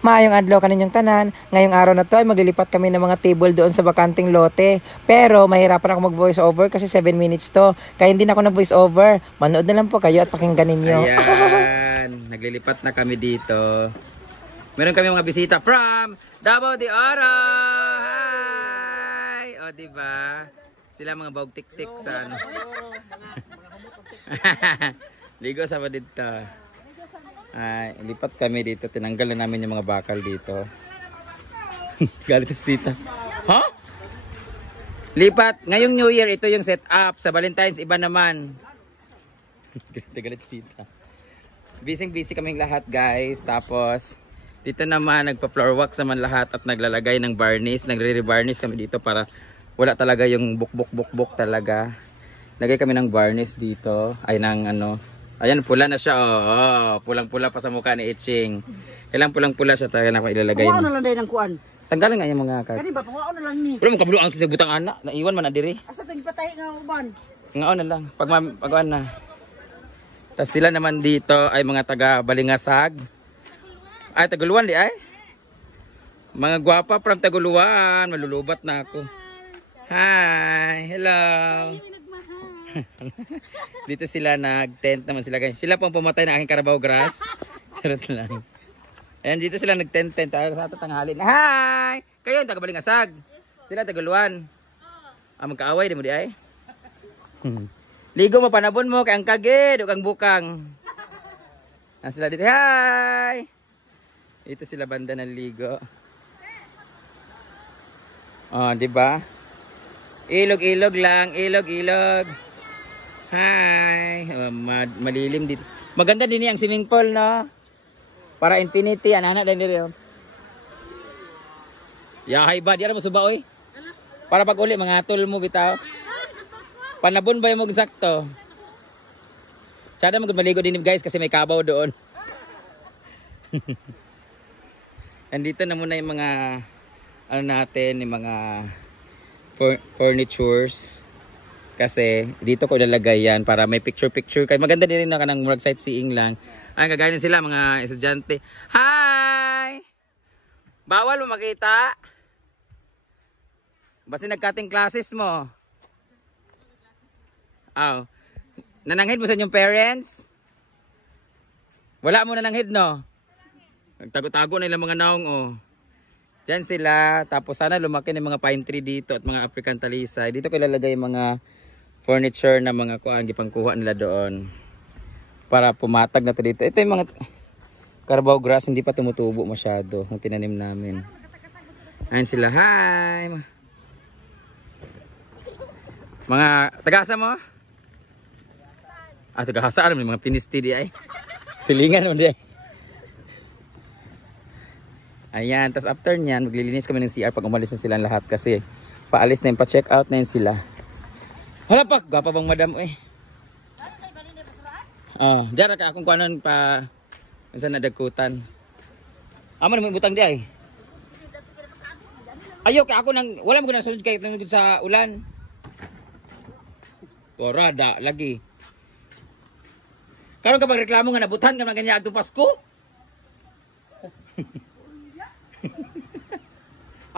Maayong adlaw kaninyong tanan. Ngayong araw na to ay maglilipat kami ng mga table doon sa bakanting lote. Pero mahirapan ako mag-voice over kasi 7 minutes to. Kaya hindi na ako nag-voice over. Manood na lang po kayo at pakinggan ninyo. Ayan, naglilipat na kami dito. Meron kami mga bisita from Davao de Oro. Hi! O, diba? Sila mga bawg tik-tik sa ano. Ligo sa pa dito. Ay, lipat kami dito. Tinanggal na namin yung mga bakal dito. Galit ang sita. Huh? Lipat. Ngayong New Year, ito yung setup. Sa Valentine's, iba naman. Galit sita. Busy kaming lahat, guys. Tapos, dito naman, nagpa-floor wax naman lahat at naglalagay ng varnish. Nagre-revarnish kami dito para wala talaga yung buk talaga. Lagay kami ng varnish dito. Ay, ng ano. Ayan, pula na siya. Oh, pulang-pula pa sa mukha ni Itching. Kailang pulang-pula siya talaga na ilalagay. Pangao na lang dahil ng kuan. Tanggalin nga yung mga kart. Kani ba, pangao na lang ni. Wala mong kabalo ang butang anak. Naiwan man na diri. Asa tayong patay nga uban. Ngao na lang. Pag-awan na. Tapos sila naman dito ay mga taga Balingasag. Ay, Taguluan di ay. Mga gwapa from Taguluan. Malulubat na ako. Hi. Hello. Dito sila nag-tent naman sila guys. Sila pang pumatay na aking Carabao grass. Charot lang. Ayan, dito sila nag-tent. Sa tanghali. Hi! Kayo yung taga-Balingasag. Sila Taguluan. Magkaaway di mo di ay. Ligo mo panabon mo kay ang kagid o kang bukang. Sila dito. Hi! Ito sila banda ng ligo. Oh, di ba? Ilog lang, ilog. Hi! Malilim dito. Maganda din yung swimming pool, no? Para infinity. Anak-anak din dito. Yahay ba? Di alam mo suba, oy? Para pag uli, mga tol mo bitaw. Panabon ba yung magsakto? Sada magmaligo din guys kasi may kabaw doon. Andito na muna yung mga ano natin, yung mga furnitures. Kasi dito ko ilalagay yan para may picture-picture. Kaya maganda din na kanang murag sightseeing lang. Ay, kagaya sila mga estudyante. Hi! Bawal mo makita? Basta nag-cutting classes mo. Oh. Nananghid mo sa inyong parents? Wala mo nananghid, no? Nagtago-tago na ilang mga naong, oh. Diyan sila. Tapos sana lumaki ng mga pine tree dito at mga African talisay. Dito ko ilalagay yung mga furniture na mga kuan gipangkuha nila doon para pumatag na to dito. Ito yung mga Carabao grass, hindi pa tumutubo masyado yung tinanim namin. Ayun sila. Hi! Mga tagasa mo? Tagasa ano mga pinisti di ay. Silingan mo di ay. Ayan, tapos after nyan maglilinis kami ng CR pag umalis na silang lahat kasi paalis na yung pa-check out na yun sila. Hala pa, gapa bang madam eh. Oh, diyan ka akong kuanon pa minsan nadagkutan. Amo naman butang di ay. Ayo kay ako nang wala mo ganasunod kay tungod sa ulan. Porada lagi. Karon kapag reklamo nga nabutan ka man ganyan adto Pasko.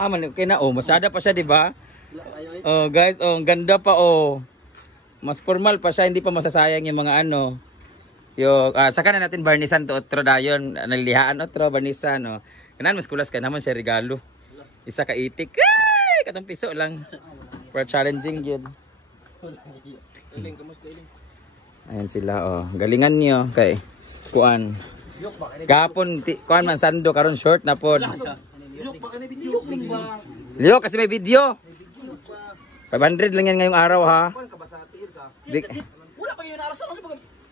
Man okay na oh, masada pa siya di ba? Oh guys, oh ang ganda pa oh. Mas formal pa siya, hindi pa masasayang yung mga ano. Yo, saka na natin barnisan to otro dayon, nalihaan otro barnisan no. Kanan mas kulas kay naman siya regalo. Isa ka itik. Ay, katong piso lang. For challenging yun. Ayan sila oh. Galingan niyo kay kuan. Kapon kuan man sando karon short na pod. Liyo kasi may video. 500 lang yan ngayong araw ha.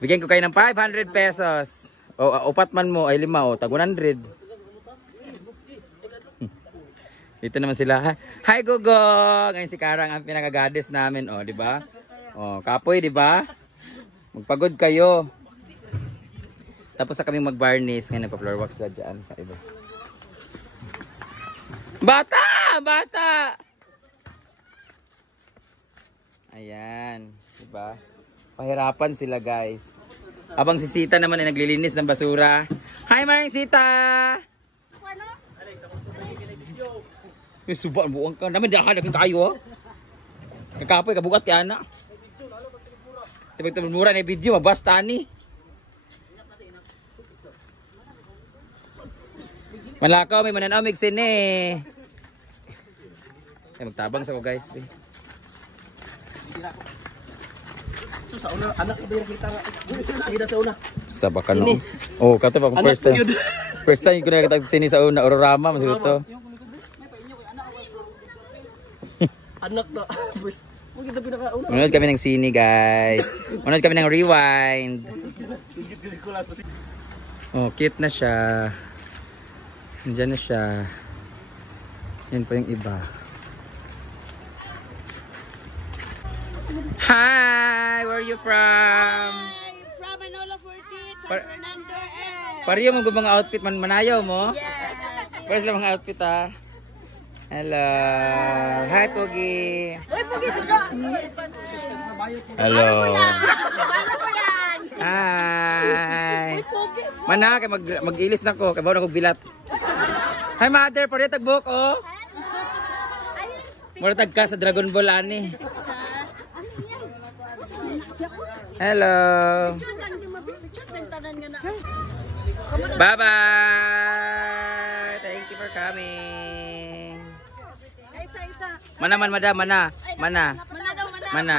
Bigyan ko kayo ng 500 pesos. O upat man mo ay 5 o tag 100. Dito naman sila. Hi Gogo. Ngayon si Karang ang pinaka-goddess namin oh, di ba? Oh, kapoy di ba? Magpagod kayo. Tapos sa kaming mag-varnish ngayon nagpa-floor wax na diyan sa iba. Bata! Ayan, diba? Pahirapan sila guys. Habang si Sita naman ay naglilinis ng basura. Hi Maring Sita! Ano? May suba ang buwang ka. Namin dahan nakin kayo, oh. Kakapoy, kabukat yan, na. Sabag mura na video, mabasta ni. Malakaw, may mananaw, may sine. Ay, magtabang sa ko, guys. Sa una, anak iba yung kita nga. Sige sa una. Sa baka no. Oh, kato pa first time. First time ko nakita sini sa una, Ororama, masilo to. Anak na. First. Mo kita pinaka-una. Manood kami ng sini, guys. Manood kami ng rewind. Oh, cute na siya. Nandiyan na siya. Yan pa yung iba. Hi! Where are you from? From Manolo Fortich, San Fernando, and... Pareho mo mga outfit man manayaw mo? Yes! First lang mga outfit ah. Hello! Hi Pogi! Uy, Pogi, suga! Hello! Paano po yan? Hi! Mana, kay mag-ilis na ko. Kaya bawa na kong bilat. Hi mother! Pareho tagbuk oh! Mura tagka sa Dragon Ball ani. Hello! Bye-bye! Thank you for coming! Isa-isa. Mana man madam, mana? Mana? Mana daw, mana. Mana?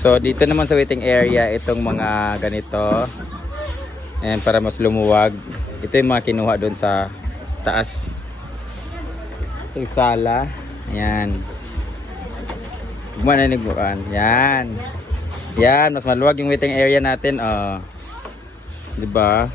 So dito naman sa waiting area itong mga ganito. And para mas lumuwag, ito yung mga kinuha doon sa taas. Yung sala. Ayan. Mananiguan. Yan. Yan, mas maluwag yung waiting area natin, oh. 'Di ba?